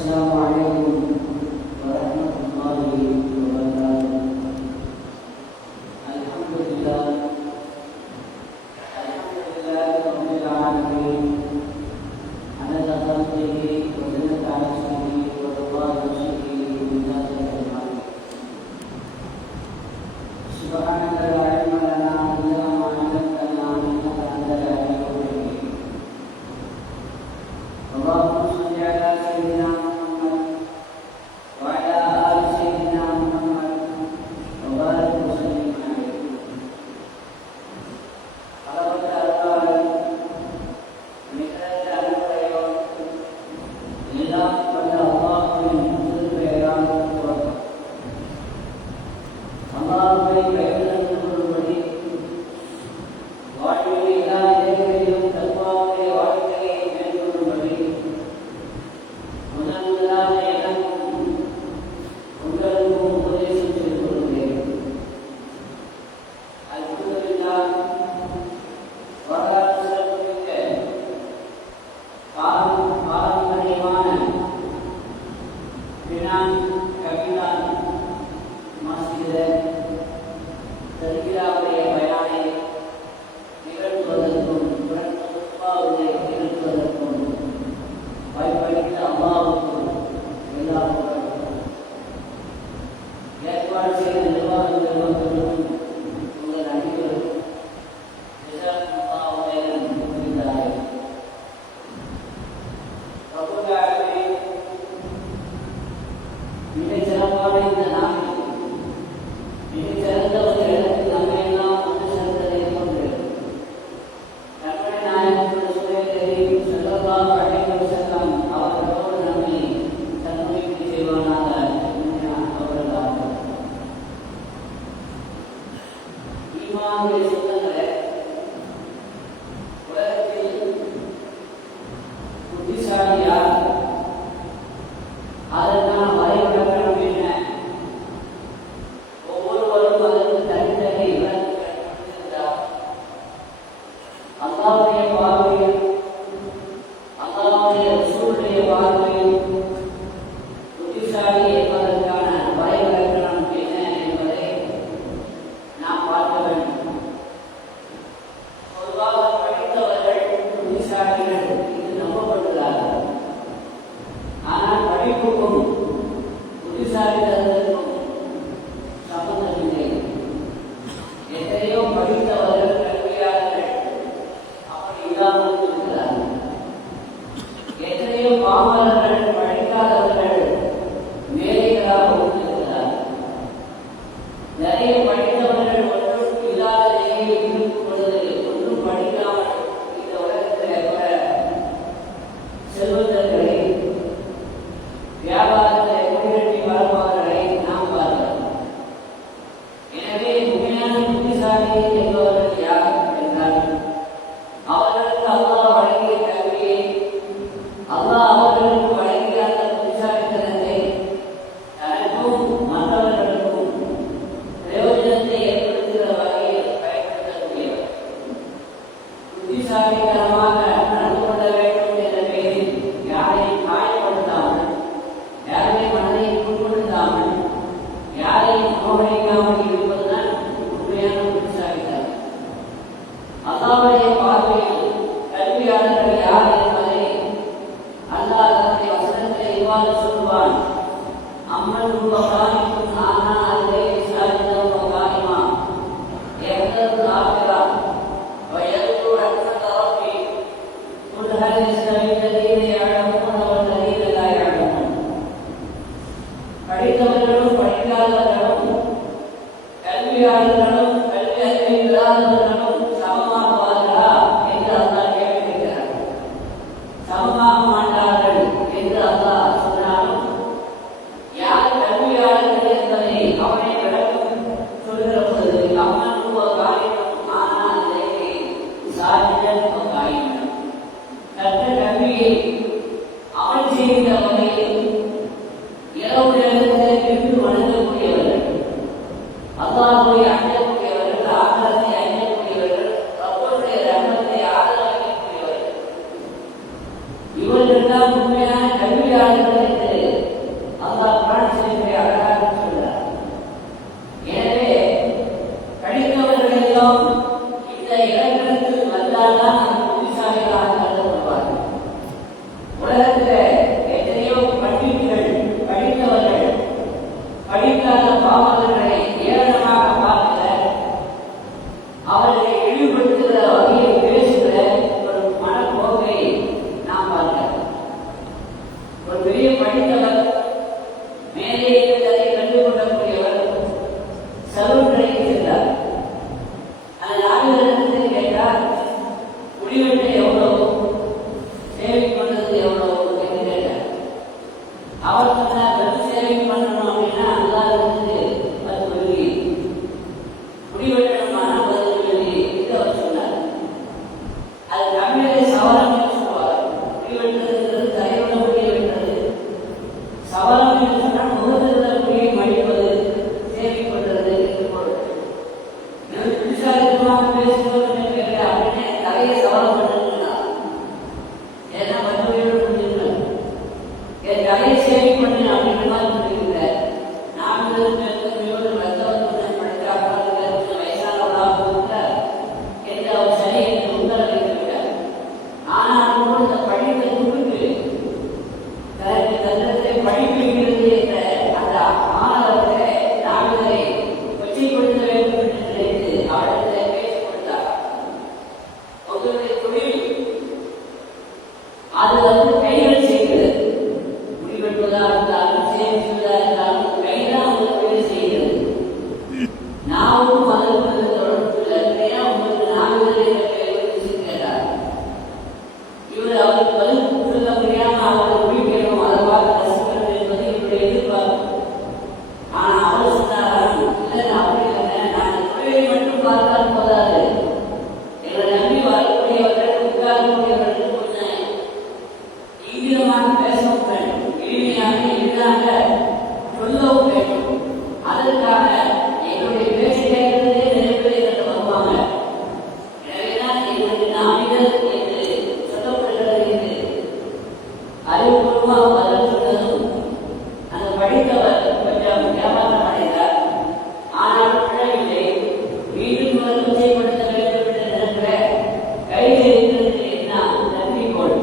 السلام عليكم ورحمة الله وبركاته. الحمد لله رب العالمين عدد خلقه وزنة عرشه ورضوان نفسه بذات الأجمعين. سبحانك لا علم لنا إلا ما علمتنا إنك أنت العليم الحكيم. اللهم صل على سيدنا محمد وعلى آل سيدنا محمد وبارك وسلم عليه. அளவற்ற அருளாளன், நிகரற்ற அன்புடையோன், எல்லாம் வல்ல அல்லாஹ்வின் திருப்பெயரால் துவக்கம். அல்லாஹ்வை பயந்து கொள்ளும்படி வாழ்வில் எல்லா நிலைகளிலும் தக்வாவுடைய வாழ்க்கையை மேற்கொள்ளும்படி முதலாக எனக்கும் உங்களுக்கும் உபதேசம் செய்து கொள்கிறேன். அல்ஹம்துலில்லாஹ், வரலாற்று சிறப்புமிக்க பாரம்பரியமான பினாங் கபிலான் மஸ்ஜிதில் தர்பியாவுடைய பயானை நிகழ்த்துவதற்கும் குர்ஆனை நிகழ்த்துவதற்கும் வாய்ப்பளித்த அல்லாஹ்வுக்கு எல்லா புகழும். ஏற்பாடு செய்த நிர்வாகங்களுக்கும் உங்கள் அனைவருக்கும் ஜஸாக்குமுல்லாஹு கைரன் புரிந்தார்கள். ரப்பல் ஆலமீன் மிகச் சிறப்பான இந்த நாளில் மிகச் சிறந்த ஒரு இடத்தில் நம்மை எல்லாம் ஒன்று சேர்ந்ததை கொண்டு நம்முடைய நாயகம் ரசூலுல்லாஹி ஸல்லல்லாஹு அலைஹி வஸல்லம் அவர்களோடு நம்மை தன்மைக்கு செய்வானாக அவர்களாக. ஈமானுடைய சொந்தங்களே, உலகத்தில் புத்திசாலி யார், அதற்கான வரைவிலக்கணம் என்ன, ஒவ்வொருவரும் அதற்கு தனித்தனி விளக்கங்களை கொடுத்திருந்தார். அல்லாஹ்வுடைய பார்வையில், அல்லாஹ்வுடைய ரசூலுடைய பார்வையில் புத்திசாலி என்பதற்கான வரைவிலக்கணம் என்ன என்பதை நாம் பார்க்க வேண்டும். பொதுவாக படித்தவர்கள் புத்திசாலிகள் இது நம்பப்படுகிறார்கள். ஆனால் படிப்புக்கும் புத்திசாலித்தனத்திற்கும் சம்பந்தமில்லை. எத்தனையோ படித்தவர்கள் கல்வியாளர்கள் அப்படி இல்லாமல் இருக்கிறார்கள். எத்தனையோ பாமரர்கள் படிக்காதவர்கள் மேலைகளாக இருக்கிறார்கள். நிறைய படித்தவர்கள் ஒன்றும் இல்லாத நிலையில் இருக்கும் பொழுது ஒன்றும் படிக்காமல் இந்த உலகத்தில் இருக்கிற செல்வந்தர்களை, வியாபாரத்தில் முன்னேற்றி வருபவர்களை நாம் பார்க்கிறோம். எனவே உண்மையான புத்திசாலி என்பவர்கள் யார் என்றால், அவர்களுக்கு அல்லாஹ் வழங்கிய கல்வியை, அல்லாஹ் அவர்களுக்கு வழங்கிய அந்த புத்திசாலித்தனத்தை தனக்கும் மற்றவர்களுக்கும் பிரயோஜனத்தை ஏற்படுத்துகிற வகையில் பயன்படுத்தக்கூடியவர். புத்திசாலித்தனமாக நடந்து கொள்ள வேண்டும் என்ற பெயரில் யாரையும் காயப்படுத்தாமல், யாரையும் மனதை புண்படுத்தாமல், யாரையும் நோகடிக்காமல் இருப்பதுதான் உண்மையான புத்திசாலித்தனம். அல்லாஹ்வுடைய பார்வையில் கல்வியாளர்கள் யார் என்பதை அல்லாஹ் தன்னுடைய வசனத்தில் இவ்வாறு சொல்வான். அம்மன் உபகாரிக்கும் ஆனா அல்லே சாஜிதம் உபகாரிமா எவ்வளவு ஆகிறா வயது ரத்ன தரப்பி உலகல் இஸ்லாமியதீன யாழமுன் அவதீன லா யாழமுன். படித்தவர்களும் படிக்காதவர்களும் கல்வியாளர்களும் கல்வி அறிவில்லாதவர்களும் சமமாகுவார்களா என்று அல்லாஹ் கேட்கிறார். சமமாக மாட்டார்கள் என்று அல்லாஹ் சொன்னாலும், யார் கல்வியாளர்கள் என்பதை அவனை விளக்கம் சொல்கிற பொழுது அம்மன் காரியம் ஆனால் சாதிகள் காரியம் கற்ற கல்வியை அவன் செய்கிற வகையில் இரவு நேரத்தில் இருந்து வணங்கக்கூடியவர்கள், அல்லாஹ்வை அஞ்சக்கூடியவர்கள், ஆகலத்தை அஞ்சக்கூடியவர்கள், ரப்பருடைய ரஹ்மத்தை ஆதரவளிக்கக்கூடியவர்கள், இவர்கள் தான் உண்மையான கல்வியாளர்கள் என்று வந்தால்தான் புத்திசாலிகளாக கருதப்படுவார்கள். உலகத்தில் எத்தனையோ பண்டிதர்கள் படித்தவர்கள் படிக்காத பாவங்களை ஏளனமாக பார்க்கிற, அவர்களை இழிவுபடுத்துகிற வகையில் பேசுகிற ஒரு மனப்போக்கை நாம் பார்க்கிறோம். ஒரு பெரிய படித்தவர், மேலே அதை கற்றுக் கொள்ளக்கூடியவர் சலூன்களுக்கு சென்றார். அந்த நாடுகளிடத்தில் கேட்டார், முடிவெட்டு எவ்வளவு, சேவிங் பண்றது எவ்வளவு என்று கேட்டார். அவர் சொன்னார், சேவிங் பண்ணணும் அப்படின்னா நல்லா இருந்தது 10 வெள்ளி, முடிவெட்டணும்னா 10 வெள்ளி என்று அவர் சொன்னார். அது தமிழை சவரம் என்று சொல்வார். முடிவெட்டுறது தலையோட முடிய வெட்டுறது, சவரம் என்று சொன்னால் முகத்தில் முடியை மடிப்பது, சேவிங் பண்றது என்று பொருள். புத்திசாலித்தமாக பேசுவது கேட்க அப்படின்னே தலையை சவரம் பண்ணுறதுன்னா ஏன்னா 10 வெள்ளி முடிஞ்சிருந்தார். என் தலையை சேவிங் பண்ணு அப்படின்ற மாதிரி சொல்லியிருக்க. 40 பேருக்கு ரத்தவத்துடன் படித்தார்கள், வயசானவர்களாக இருந்தார் என்று அவர் சரி என்று உத்தரவிட்டார். ஆனால் கூட இந்த படித்த துணுக்கு தனக்கு தந்தத்தை படிப்பிக்கிறது என்ற அந்த மாணவர்களை நாடுகளை கொச்சைப்படுத்த வேண்டும் என்று நினைத்து அவரிடத்தை பேசிக் கொடுத்தார். உங்களுடைய தொழில் அது கைகள் செய்கிறது. முடிவெட்டுவதா இருந்தாலும் சேமிப்பதா இருந்தாலும் கைதான் உங்களுக்கு தொழில் செய்கிறது. நாமும் அதற்கு தொடர்பு இல்லையா? உங்களுக்கு நாடுகளை கேட்டார். இவர் அவருக்கு பதில் சொல்ல முடியாம அவரை முடிக்கணும், அதை பார்த்து ரசிக்கணும் என்பது இவருடைய எதிர்பார்ப்பு. ஆனால் அவர் சொன்னார், இல்லை நான் அப்படி இல்லை, நான் தொழிலை மட்டும் பார்த்தால் போதாது, எங்களை நம்பி வரக்கூடியவர்கள் உட்காரக்கூடியவர்கள் கொஞ்சம் ஈரமாக பேசவும் வேண்டும், எளிமையாக எளிதாக சொல்லவும் வேண்டும். அதற்காக எங்களுடைய பேச்சு கேட்கிறதே நிறைய பேர் எங்களுக்கு வருவாங்க. எனவேதான் எங்களுக்கு நாமிதர் என்று சொல்லப்படுகிறது என்று அறிவுபூர்வமாக பதில் சொன்னதும் அந்த படித்தவர் கொஞ்சம் ஏமாற்றம் அடைந்தார். ஆனால் விழவில்லை. மீண்டும் கொச்சைப்படுத்த வேண்டும் என்று நினைக்கிற கையில் இருக்கிறது என்ன கத்திரிக்கோள்.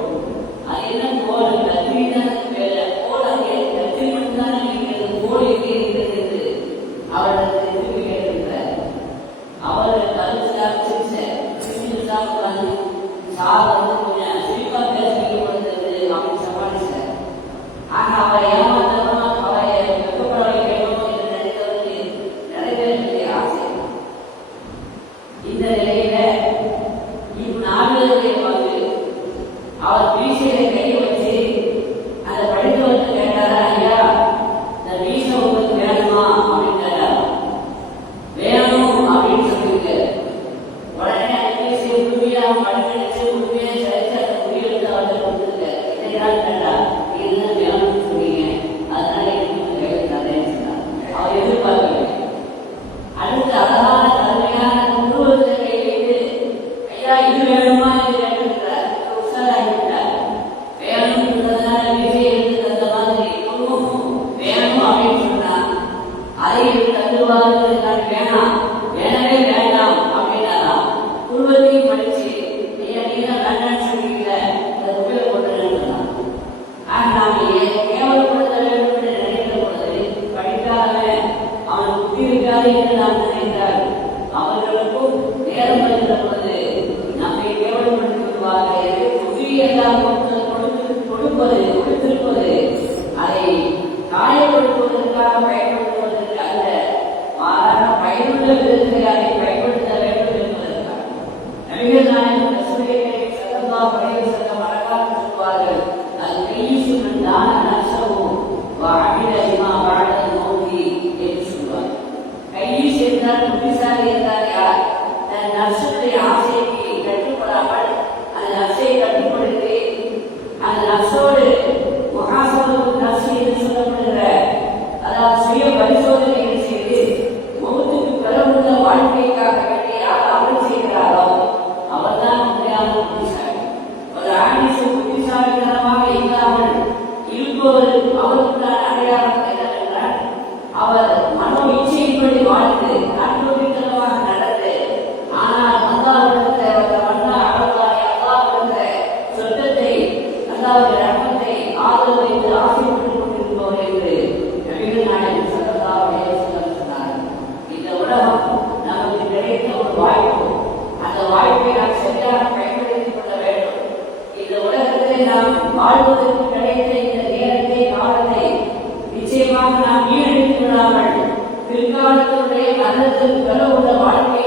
அது என்ன கோல்? கத்திரி தான் கோல். அங்கே கத்திரி மட்டும்தான் இருக்கிறது, கோல் எங்கே இருக்கிறது அவரிடத்தில் திரும்பி கேட்டிருக்கிறார். அவர் கருத்து வந்து சார் வந்து கொஞ்சம் சிரிப்பா பேசிக்க வந்தது அப்படின்னு சமாளிச்சார். ஆனால் அவரை ஏமாத்தமா அவரை வெக்கப்பட வைக்கணும் என்று நினைத்தவருக்கு நிறைவேற்ற ஆசை. இந்த நிலையில நாடுகளை வந்து அவர் வீசையை கையை வச்சு அந்த படித்தவருக்கு கேட்டாரா, ஐயா இந்த வீசை உங்களுக்கு வேணுமா அப்படின்னு கேட்டார். வேணும் அப்படின்னு சொல்லியிருக்காரு. உடனே அந்த வீசையை உறுதியாக மடிச்சு உண்மையை சரிச்சு அந்த முடிவெடுத்து அவர்கள் கொடுத்துருக்காரு. என்னைதான் கேட்டா, இதுதான் வேணும்னு சொன்னீங்க, அதனால எனக்கு தேவைத்தானேன்னு சொன்னார். அவர் எதிர்பார்க்கவில்லை. அடுத்து அழகான கடுமையான குருவத்தை கை வைத்து, ஐயா இது வேணுமா இது கேட்டிருக்கிறார். உற்சாகிவிட்டார். வேணும் சொன்னதான வீசையை எடுத்து தந்த மாதிரி வேணும் அப்படின்னு சொன்னார். அதை தந்துவார்கள் வேணாம், வேணவே வேண்டாம் அப்படின்னா குருவத்தையும் படிச்சு, ஐயா நீங்க வேண்டாம்னு சொன்னீங்க, அதை உபயோகப்படுறேன். ஆக நாம் கேவலப்படுத்த வேண்டும் என்று நினைக்கிற பொழுது படிக்காதவன் அவன் புத்தி இருக்காது என்று நாம் நினைத்தால் அவர்களுக்கும் நேரம் வருகிற பொழுது நம்மை கேவலப்படுத்தி விடுவார்கள். புதியெல்லாம் கொடுத்திருப்பது அதை காயப்படுத்துவதற்காக பயன்படுத்துவதற்கு அல்ல, மாறான பயனுள்ள விதத்தில் அதை பயன்படுத்த வேண்டும் என்பதற்காக. நபிகள் நாயகம் ரசூலுல்லாஹி ஸல்லல்லாஹு அலைஹி வஸல்லம் அழகாக சொல்வார்கள், அது கையுசுன் தான நஃப்ஸஹு வ அமில லிமா பஅத மௌதி என்று சொல்வார். கையுஸ் என்றால் புத்திசாலி என்றால் யார்? தன் நஃப்ஸுடைய ஆசைக்கு கட்டுப்படாமல் அந்த நஃப்ஸை கட்டுப்படுத்தி அந்த நஃப்ஸோடு முஹாசபத்து நஃப்ஸ் என்று சொல்லப்படுகிற, அதாவது சுய பரிசோதனைகள் செய்து மௌத்துக்கு பிறகுள்ள வாழ்க்கைக்காக வேண்டி யார் அமல் செய்கிறாரோ அவர்தான் உண்மையான புத்திசாலி. ஒரு ஆணிசு புத்திசாலித்தனமாக இல்லாமல் இருப்பவர் அவருக்கான அடையாளம் என்னவென்றால், அவர் மனோ இச்சையின்படி வாழ்ந்து அன்புத்தனமாக நடந்து, ஆனால் அல்லாஹ்விடத்தில் அவர் மன்ன அளவு வாழ்வதற்கு கிடைத்த இந்த நேரத்தை காலத்தை நிச்சயமாக நாம் ஈடுபட்டு விடாமல் பிற்காலத்தினுடைய நல்லதற்கு பெற உள்ள வாழ்க்கை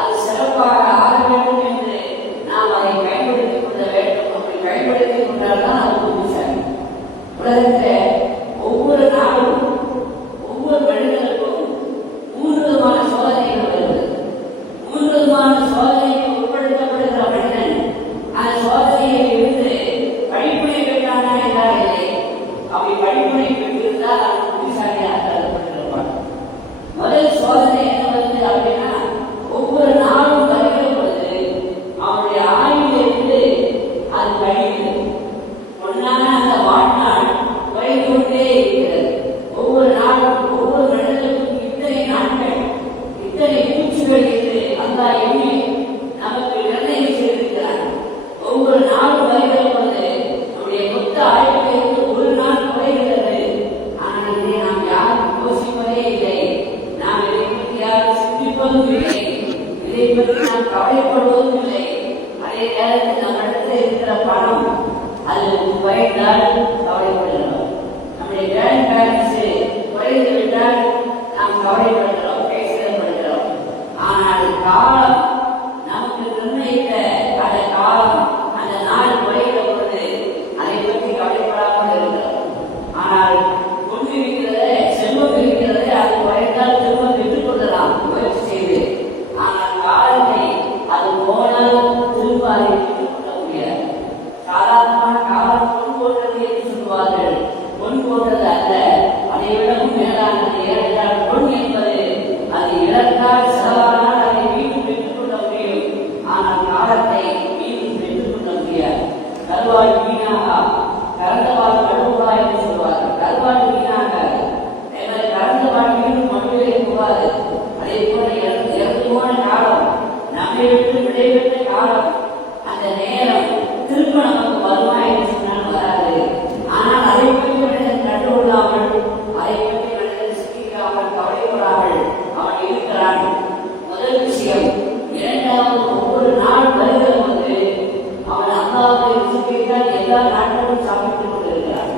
அது சிறப்பாக ஆக வேண்டும் என்று நாம் அதை பயன்படுத்திக் கொள்ள வேண்டும். அப்படி பயன்படுத்திக் கொண்டால்தான் அது புத்திசாலி. உலகத்தில் ஒவ்வொரு நாளும் ஒவ்வொரு மனிதனுக்கும் 3 விதமான சோதனைகள் வருகிறது. 3 விதமான சோதனைக்கு உட்படுத்தப்படுகிற மனிதன் அந்த சோதனையை இருந்து படிப்புரை பெற்றானா என்றால் இல்லை. அப்படி படிப்புரை பெற்றிருந்தால் அவன் புத்திசாலியாக கருதப்பட்டிருப்பான். முதல் சோதனை என்ன வருது அப்படின்னா, ஒவ்வொரு நாளும் வருகிற பொழுது அவனுடைய ஆய்விலிருந்து அது கழிகிறது. ஒன்றான அந்த வாழ்நாள் குறைந்து கொண்டே இருக்கிறது. ஒவ்வொரு நாளும் ஒவ்வொரு மனிதனுக்கும் இத்தனை நாட்கள் இத்தனை பூச்சிகள் என்று அந்த எண்ணி நமக்கு நிர்ணயம் செய்திருக்கிறார். ஒவ்வொரு நாளும் வருகிற பொழுது நம்முடைய மொத்த ஆய்விலிருந்து ஒரு நாள் குறைகிறது. ஆனால் இதை நாம் யாரும் யோசிப்பதே இல்லை. நாம் இதை பற்றி யாரும் சிந்திப்பதும் இல்லை. இதை பற்றி நாம் கவலைப்படுவதும் இல்லை. அதே நேரத்தில் நம்மிடத்தில் இருக்கிற பணம் அது குறைந்தால் கவலைப்படுகிறோம். நம்முடைய பேங்க் பேலன்ஸ் குறைந்து விட்டால் நாம் கவலைப்படுகிறோம், பேசப்படுகிறோம். ஆனால் காலம் நமக்கு நிர்ணயித்த அந்த காலம் அந்த நாள் குறைகிற பொழுது அதை பற்றி கவலைப்படாமல் இருக்கிறோம். ஆனால் கொண்டு இருக்கிறத செல்வம் இருக்கிறது, அது குறைந்தால் செல்வம் பெற்றுக் கொள்ளலாம் முயற்சி செய்து. ஆனால் காலத்தை அது போனால் திரும்ப அதை பெற்றுக் கொள்ள முடியாது. சாதாரணமான காலம் பொன் போன்றது என்று சொல்வார்கள். பொன் போன்றது அல்ல, அதை விடவும் மேலானது. ஏனென்றால் பொன் என்பது அது இழந்தால் செலவானால் அதை மீண்டும் பெற்றுக் கொள்ள முடியும். ஆனால் காலத்தை மீண்டும் பெற்றுக் கொள்ள முடியாது. கருவாடு வீணாக கறந்தவாறு கழுவா என்று சொல்வார்கள். கருவாடு வீணாக கறந்தவாடு மீண்டும் மண்ணிலே போவாது. அதே போல இறந்து போன காலம், நம்மை விட்டு விடைபெற்ற காலம், அந்த நேரம் திரும்ப நமக்கு வருமா என்று சொன்னால் வராது. ஆனால் அதை பற்றி மனிதன் கண்டுகொள்ளாமல், அதை பற்றி மனிதன் சிந்திக்காமல், கவலைப்படாமல் அவன் இருக்கிறான். முதல் விஷயம். இரண்டாவது, ஒவ்வொரு நாள் வருகிற போது அவன் அல்லாஹ்வை ருசிக்கைத்தான் எல்லா நாட்களும் சாப்பிட்டுக் கொண்டிருக்கிறான்.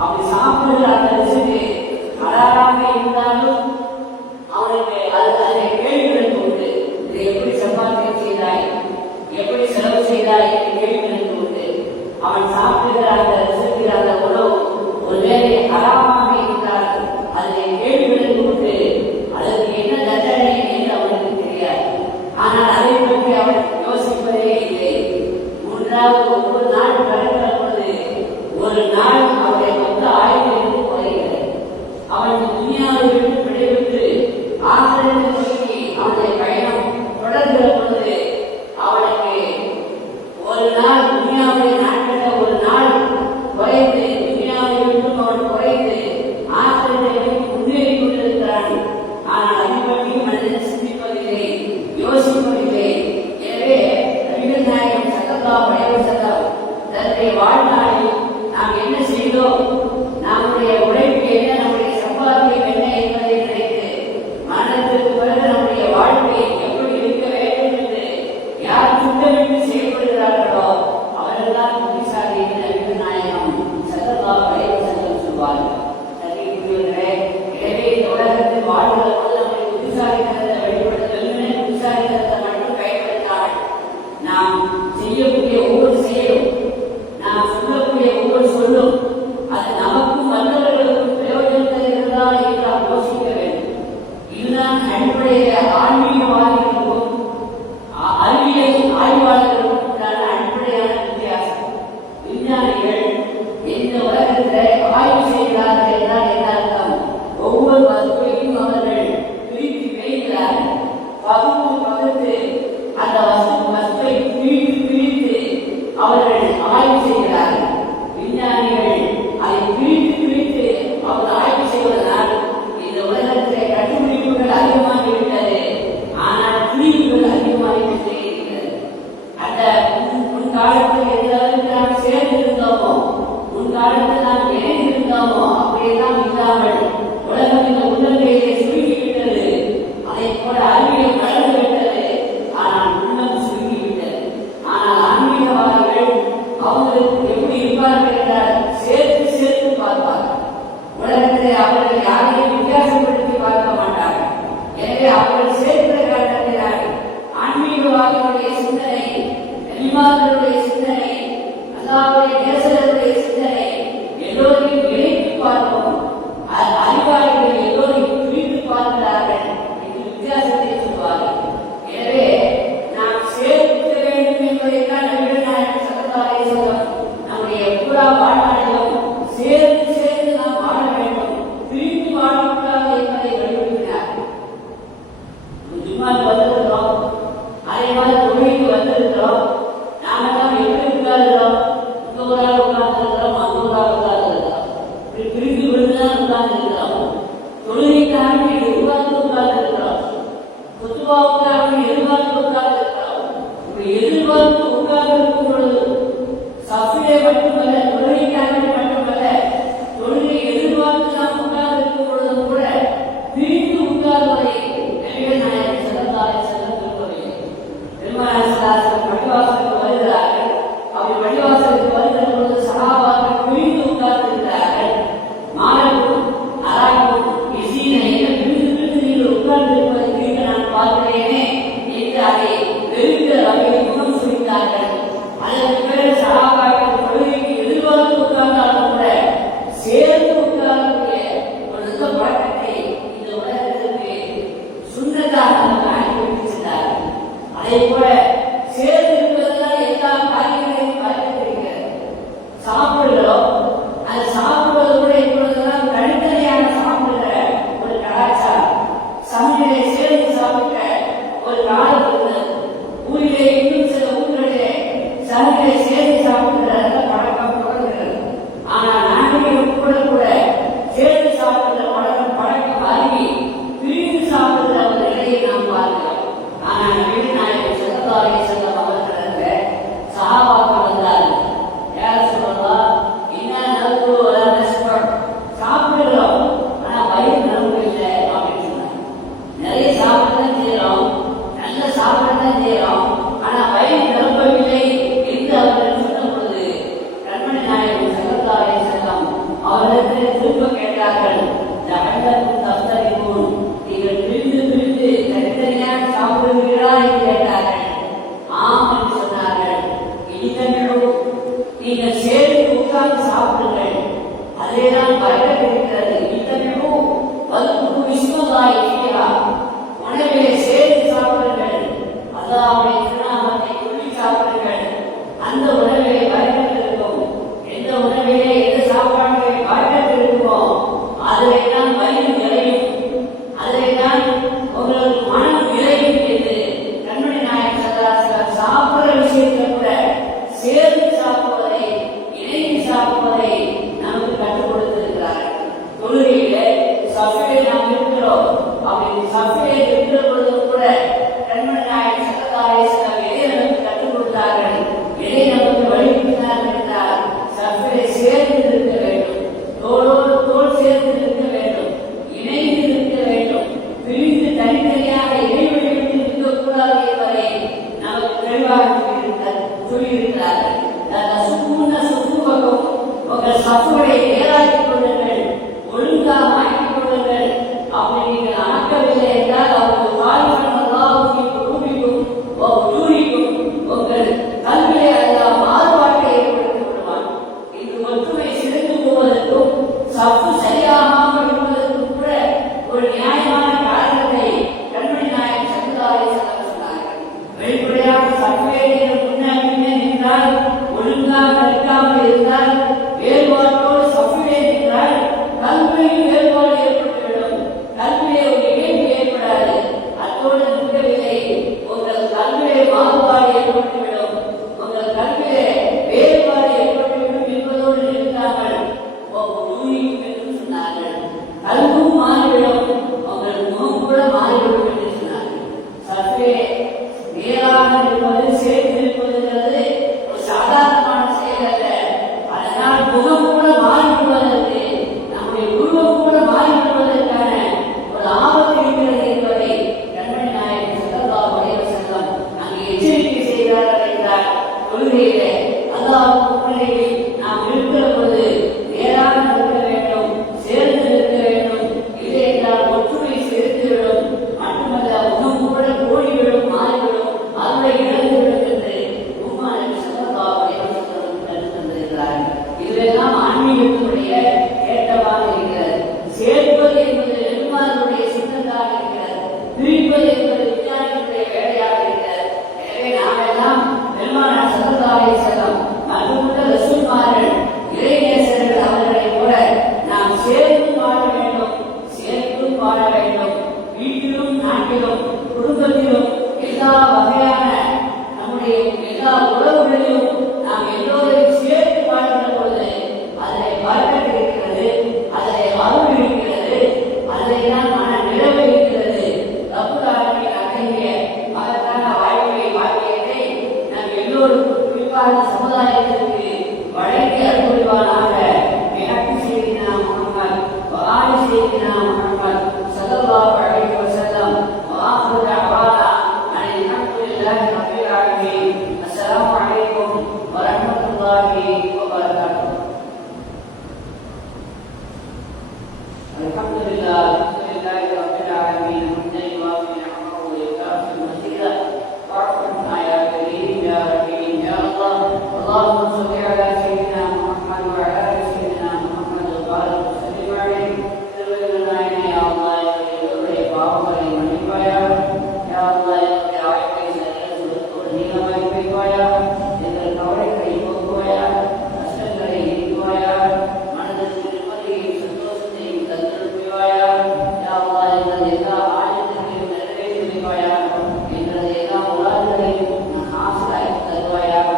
அப்படி சாப்பிடுகிற அந்த ருசிக்கு அழகாக இருந்தாலும் அவனுக்கு அதை கேள்விகளுக்கு உண்டு. இதை எப்படி சம்பாத்தியம் செய்தாய், எப்படி செலவு செய்தாய் என்று கேள்விகளுக்கு உண்டு. அவன் சாப்பிடுகிற அந்த ருசிக்கிற அந்த உணவு ஒருவேளை அறாமாக இருந்தால் அதை கேள்விகளுக்கு உண்டு. அதற்கு என்ன தண்டனை என்று அவனுக்கு தெரியாது. ஆனால் அதை பற்றி அவன் யோசிப்பதே இல்லை. மூன்றாவது, ஒவ்வொரு நாள் வருகிற பொழுது ஒரு நாள் அவருடைய மொத்த ஆய்விலிருந்து குறைகிறது. அவன் துனியாவை விட்டு விடைபெற்று ஆசிரியரை நோக்கி அவனுடைய பயணம் தொடர்கிற பொழுது அவனுக்கு ஒரு நாள் துனியாவுடைய நாட்களில் ஒரு நாள் குறைந்து, துனியாவை விட்டும் அவன் குறைந்து ஆசிரியரை முன்னேறி கொண்டிருக்கிறான். ஆனால் அதை பற்றி மனிதன் சிந்திப்பதில்லை, யோசிப்பதில்லை. எனவே நபிகள் நாயகம் ஸல்லல்லாஹு அலைஹி வஸல்லம் தன்னுடைய வாழ்நாளில் நாம் என்ன செய்தோம், நம்முடைய உழைப்பு என்ன, நம்முடைய சம்பாத்தியம் என்ன என்பதை நினைத்து மரணத்திற்கு பிறகு நம்முடைய வாழ்க்கை எப்படி இருக்க வேண்டும் என்று யார் திட்டமிட்டு செயல்படுகிறார்களோ அவர்கள்தான் புத்திசாலி என்று நபிகள் நாயகம் ஸல்லல்லாஹு அலைஹி வஸல்லம் சொல்வார்கள். சகோதரர்களே, எனவே இந்த உலகத்தில் வாழ்கிற போது நம்முடைய புத்திசாலித்தனத்தை வெளிப்படுத்த வெறுமனே புத்திசாலித்தனத்தை மட்டும் பயன்படுத்தாமல் நாம் செய்யக்கூடிய ஒவ்வொரு செயலும், நாம் சொல்லக்கூடிய ஒவ்வொரு சொல்லும் அது நமக்கும் மற்றவர்களுக்கும் பிரயோஜனம் தருகிறதா என்று நாம் யோசிக்க வேண்டும். இதுதான் அடிப்படையில ஆன்மீகவாதிகளுக்கும் அறிவியல் ஆய்வாளர்களுக்கும் உண்டான அடிப்படையான வித்தியாசம். விஞ்ஞானிகள் இந்த உலகத்தில் ஆய்வு செய்கிறார்கள் என்றால் என்ன அர்த்தம்? ஒவ்வொரு வஸ்துவையும் அவர்கள் பிரித்து பிரிக்கிறார்கள். பகுத்து அந்த வஸ்துவை பிரித்து அவர்கள் ஆய்வு செய்கிறார்கள். விஞ்ஞானிகள் அதை பிரித்து அவர்கள் ஆய்வு செய்வதனால் இந்த உலகத்திலே கண்டுபிடிப்புகள் அதிகமாகிவிட்டது. ஆனால் பிரிவுகள் அதிகமாகிவிட்டே இருக்கிறது. அந்த முன்காலத்தில் எந்த அளவுக்கு நாம் சேர்ந்திருந்தோமோ, முன்காலத்தில் நாம் இணைந்திருந்தோமோ அப்படியெல்லாம் இல்லாமல் உலகம் இந்த உள்ளங்கையிலே சுருங்கிவிட்டது. அதை போல அறிவியல் வளர்ந்து விட்டது. ஆனால் உள்ளம் சுருங்கிவிட்டது. ஆனால் ஆன்மீகவாதிகள் அவங்களுக்கு எப்படி இருப்பார்கள் நபிமார்களுடைய சிந்தனை, அல்லாஹ்வுடைய நேசர்களுடைய சிந்தனை எல்லோரையும் இணைத்து பார்க்கும். அறிவாளிகள் எல்லோரையும் பிரித்து பார்க்கிறார்கள் என்று வித்தியாசத்தை சொல்வார்கள். எனவே நாம் சேர்க்க வேண்டும் என்பதைத்தான் நபிகள் நாயகம் ஸல்லல்லாஹு அலைஹி வஸல்லம் நம்முடைய பூரா வாழ்நாளிலும் சேர்ந்து சேர்ந்து நாம் வாழ வேண்டும், பிரித்து வாழக்கூடாது என்பதை வலியுறுத்தினார். ஜும்மாக்கு வந்திருக்கிறோம், அதே மாதிரி தொழுகைக்கு வந்திருக்கிறோம். நாமெல்லாம் எப்படி உட்கார்கிறோம்? இங்க ஒரு ஆள் உட்கார்ந்துருக்கிறோம், அங்க ஒரு ஆள் உட்கார்ந்துருக்கிறோம், இப்படி பிரித்து விழுந்துதான் உட்கார்ந்துருக்கிறோம். தொழுகைக்காக எதிர்பார்த்து உட்கார்ந்துருக்கிறோம், குத்துபாவுக்காக எதிர்பார்த்து உட்கார்ந்துருக்கிறோம். இப்படி எதிர்பார்த்து உட்கார்ந்திருக்கும் பொழுது சஃபிலே மட்டுமல்ல, தொழுகைக்காக மட்டுமல்ல, தொழுகை எதிர்பார்த்து நாம் உட்கார்ந்திருக்கும் பொழுதும் கூட பிரித்து உட்கார்வதை நபிகள் நாயகம் ஸல்லல்லாஹு அலைஹி வஸல்லம் விரும்பவில்லை. பெருமானார் ஸல்லல்லாஹு அலைஹி வஸல்லம் பள்ளிவாசலுக்கு வருகிறார்கள். அப்படி பள்ளிவாசலுக்கு வருகிற பொழுது சஹாபாக்கள் பிரித்து உட்கார்ந்திருக்கிறார்கள். மாலக்கும் அராக்கும் இசீனை பிரித்து பிரித்து நீங்கள் உட்கார்ந்திருப்பதை பிரித்து நான் பார்க்கிறேனே என்று அதை வெறுக்கிற வகையில் முகம் சுழித்தார்கள். அதற்கு பிறகு சஹாபாக்கள் தொழுகைக்கு எதிர்பார்த்து உட்கார்ந்தாலும் கூட சேர்ந்து உட்கார்ந்தக்கூடிய ஒரு நல்ல பழக்கத்தை இந்த உலகத்திற்கு சுண்ணத்தாக நமக்கு ஆக்கி சென்றார்கள். அதே போல சேர்ந்து இருப்பதெல்லாம் எல்லா காரியங்களையும் பார்க்கிறது. சாப்பிடுகிறோம், அது சாப்பிடுவது கூட இப்பொழுதெல்லாம் தனித்தனியாக சாப்பிடுகிற ஒரு கலாச்சாரம். சமையலை சேர்ந்து சாப்பிட்ட ஒரு காலம் இருந்தது. ஊரிலே இன்னும் சில ஊர்களிலே சமையலை சேர்ந்து சாப்பிடுகிற பழக்கம் தொடர்கிறது. ஆனால் நாட்டிலும் கூட கூட சேர்ந்து சாப்பிடுகிற பழக்கம் அருகி பிரிந்து சாப்பிடுகிற ஒரு நிலையை நாம் பார்க்கிறோம். ஆனால் நபிகள் நாயகம் ஸல்லல்லாஹு அலைஹி வஸல்லம் அவர்களிடத்தில் சஹாபாக்கள் வந்தார்கள். யா ரசூலல்லாஹ், இன்னா நல்கு வலா நஸ்பர், சாப்பிடுகிறோம் ஆனால் வயிறு நிரம்பவில்லை அப்படின்னு சொன்னாங்க. நிறைய சாப்பிடத்தான் செய்யறோம், நல்ல சாப்பிடத்தான் செய்யறோம், ஆனால் வயிறு நிரம்பவில்லை என்று அவர்கள் சொன்ன பொழுது கண்மணி நாயகம் ஸல்லல்லாஹு அலைஹி வஸல்லம் அவர்களிடத்தில் திரும்ப கேட்டார்கள், லஅல்லக்கும் தஃதரிபூன், நீங்கள் பிரிந்து பிரிந்து தனித்தனியாக சாப்பிடுவீர்களா என்று கேட்டார்கள். ஆம் என்று சொன்னார்கள். இனிதமிழும், நீங்கள் சேர்ந்து உட்கார்ந்து சாப்பிடுங்கள், அதேதான் பறக்கத் இருக்கிறது. இனிதமிழும் வல்குரு விஸ்வல்லாஹி ஃபீஹா, உணவிலே சேர்ந்து சாப்பிடுங்கள், அல்லாஹ்வுடைய திருநாமத்தை சொல்லி சாப்பிடுங்கள், அந்த உணவிலே பறக்கத் இருக்கும். எந்த உணவிலே எந்த சாப்பாடுகளை பறக்கத் இருக்குமோ அதிலே தான் வயிறு நிறையும், அதிலே தான் உங்களுக்கு மனம் நிறையும் என்று கண்மணி நாயகம் ஸல்லல்லாஹு அலைஹி வஸல்லம் சாப்பிடுற விஷயத்தில் கூட சேர்ந்து சாப்பிடுவதை, இணைந்து சாப்பிடுவதை நமக்கு கற்றுக் கொடுத்திருக்கிறார்கள். தொழுகையிலே சஃபிலே நாம் இருக்கிறோம். அப்படி சஃபிலே இருக்கிற பொழுது கூட கண்மணி நாயகம் ஸல்லல்லாஹு அலைஹி வஸல்லம் எதை நமக்கு கற்றுக் கொடுத்தார்கள், எதை நமக்கு வழிபடுத்தினார்கள் என்றால் சஃபிலே சேர்ந்து இருக்க வேண்டும், தோளோடு தோள் சேர்ந்து இருக்க வேண்டும், இணைந்து இருக்க வேண்டும், பிரிந்து தனித்தனியாக இடைவெளி விட்டு இருக்கக்கூடாது என்பதை நமக்கு தெளிவாக சொல்லியிருக்கிறார்கள். உங்கள் சஃபுகளை நேராக்கிக் கொள்ளுங்கள், ஒழுங்காக ஆக்கிக் கொள்ளுங்கள். அப்படி நீங்கள் ஆக்கவில்லை என்றால் அவர்கள் வாய்ப்பு அல்லாஹ்வுக்கு குருபிக்கும் உஜூரிக்கும், உங்கள் கல்வியை அல்லாஹ் மாறுபாட்டை ஏற்படுத்தி விடுவான். இது ஒற்றுமை சிதைந்து போவதற்கும் சஃபு சரியாகாமல் இருப்பதற்கும் கூட ஒரு நியாயமான காரணத்தை கண்மணி நாயகம் ஸல்லல்லாஹு அலைஹி வஸல்லம் சொன்னார்கள். வெளிப்படையாக சஃபே முன்னே நின்றால், ஒழுங்காக நிற்காமல் இருந்தால், வேறுபாட்டோடு சஃபிலே நின்றால் கல்வியில் வேறுபாடு ஏற்பட்டுவிடும். கல்வியிலே ஒரு இணைப்பு ஏற்படாது. அத்தோடு நிற்கவில்லை, உங்கள் கல்வியிலே மாறுபாடு ஏற்பட்டுவிடும், உங்கள் கல்வியிலே வேறுபாடு ஏற்பட்டுவிடும் என்பதோடு நிற்காமல் ஊழியும் என்று சொன்னார்கள். கல்வும் மாறிவிடும், உங்கள் முகம் கூட மாறிவிடும் என்று சொன்னார்கள். சஃபே நேராக இருப்பது, சேர்ந்து இருப்பதுங்கிறது ஒரு சாதாரணமான செயல் அல்ல. அதனால் முகம் கூட மாறிவிடுவதற்கு, நம்முடைய உருவம் கூட மாறிவிடுவதற்கான ஒரு ஆபத்து இருக்கிறது என்பதை கண்மணி நாயகம் ஸல்லல்லாஹு அலைஹி வஸல்லம் அங்கே எச்சரிக்கை செய்கிறார்கள் என்றால், தொழுகையிலே அல்லாஹ்வுக்கு முன்னிலையில் நாம் இருக்கிற பொழுது நேராக இருக்க வேண்டும், சேர்ந்து இருக்க வேண்டும். இல்லை என்றால் ஒற்றுமை சேர்த்துவிடும், மட்டுமல்ல முகம் கூட ஓடிவிடும், மாறிவிடும், அருளை இழந்துவிடும் என்று ஸல்லல்லாஹு அலைஹி வஸல்லம் அன்புள்ள ரசூல்மார்கள் இறைநேசர்கள் அவர்களை போல நாம் சேர்ந்து வாழ வேண்டும், சேர்ந்து வாழ வேண்டும். வீட்டிலும் நாட்டிலும் குடும்பத்திலும் எல்லா வகையான நம்முடைய எல்லா உறவுகளிலும் நாம் எல்லோரையும் சேர்த்து வாழ்கிற பொழுது அதிலே பறக்கத்து இருக்கிறது, அதிலே அருள் இருக்கிறது, அதிலே தான் மன நிறைவு இருக்கிறது. ரப்புல் ஆலமீன் அத்தகைய மகத்தான வாக்கியத்தை நாம் எல்லோருக்கும் குறிப்பாக சமுதாயத்திற்கு வழங்கி அருள் புரிவானாக. பிஹக்கி சையதினா முஹம்மத் வ ஆலி சையதினா முஹம்மத் ஸல்லல்லாஹு அலைஹி வஸல்லம். وآخر دعوانا أن الحمد لله رب العالمين. السلام عليكم ورحمة الله وبركاته. الحمد لله رب العالمين حمدا يوافي نعمه ويكافئ مزيدا. وارحمنا يا كريم يا رحيم يا الله. اللهم صل على سيدنا محمد وعلى آل سيدنا محمد وبارك وسلم عليه. يا الله எங்களுடைய பாவங்களை மன்னிப்பாயாக. யா அல்லாஹ் எங்களுடைய ஆயுளை சரியாக நீளமாக்கி வைப்பாயாக. எங்கள் கவலைகளை போக்குவாயாக, கஷ்டங்களை நீக்குவாயாக, மனதிற்கு நிம்மதியையும் சந்தோஷத்தையும் தந்திருப்பாயாக. யா அல்லாஹ் எங்களது எல்லா ஆயுதங்களையும் நிறைவேற்றி வைப்பாயாக. எங்களது எல்லா உலகங்களையும் ஆசிராய்த்து தருவாயாக.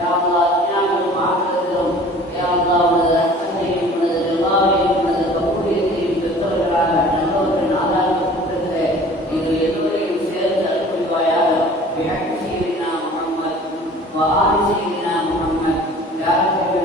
யா அல்லாஹ் துன்யாவிலும் ஆகிரத்திலும் யா அல்லாஹ் உனது ரஹ்மத்தையும் உனது ரிலாவையும் உனது கபூலியத்தையும் பெற்றவர்களாக நல்லவர்கள் ஆதாரத்தை கொடுத்திருந்த எங்கள் எல்லோரையும் சேர்ந்து அனுப்புவாயாக. பிஹக்கி சையதினா முஹம்மத் வ ஆலி சையதினா முஹம்மத். யா ரப்பல்